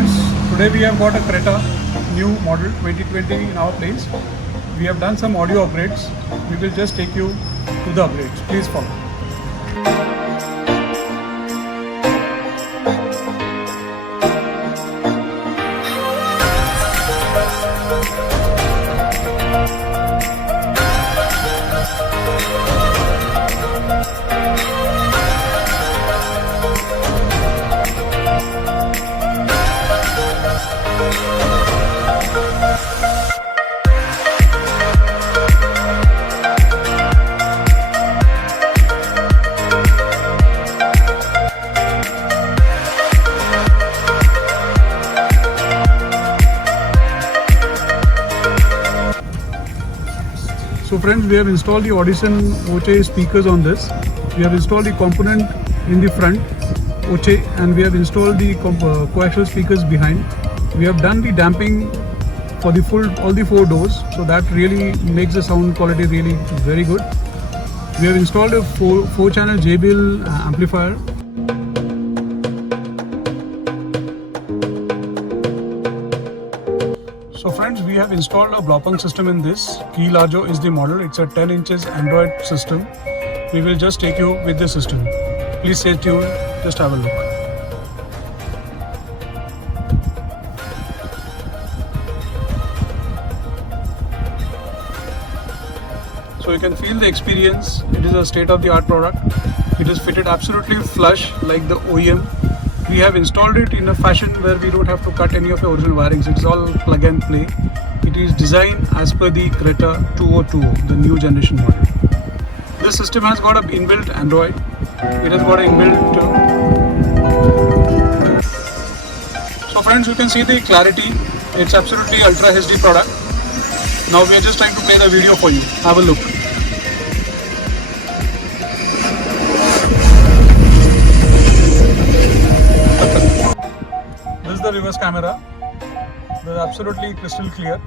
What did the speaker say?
friends, today we have got a Creta new model 2020 in our place. We have done some audio upgrades. We will just take you to the upgrades. Please follow. So friends, we have installed the AUDISON VOCE speakers on this. We have installed the component in the front, VOCE, and we have installed the coaxial speakers behind. We have done the damping for the all the 4 doors, so that really makes the sound quality really very good. We have installed a 4-channel JBL amplifier. So friends, we have installed a BLAUPUNKT system in this. LARGO is the model. It's a 10 inches Android system. We will just take you with the system. Please stay tuned. Just have a look. So you can feel the experience. It is a state-of-the-art product. It is fitted absolutely flush like the OEM. We have installed it in a fashion where we don't have to cut any of the original wirings. It's all plug and play. It is designed as per the Creta 2020, the new generation model. This system has got an inbuilt Android. It has got an inbuilt. So friends, you can see the clarity. It's absolutely Ultra HD product. Now we are just trying to play the video for you. Have a look. This is the reverse camera. This is absolutely crystal clear.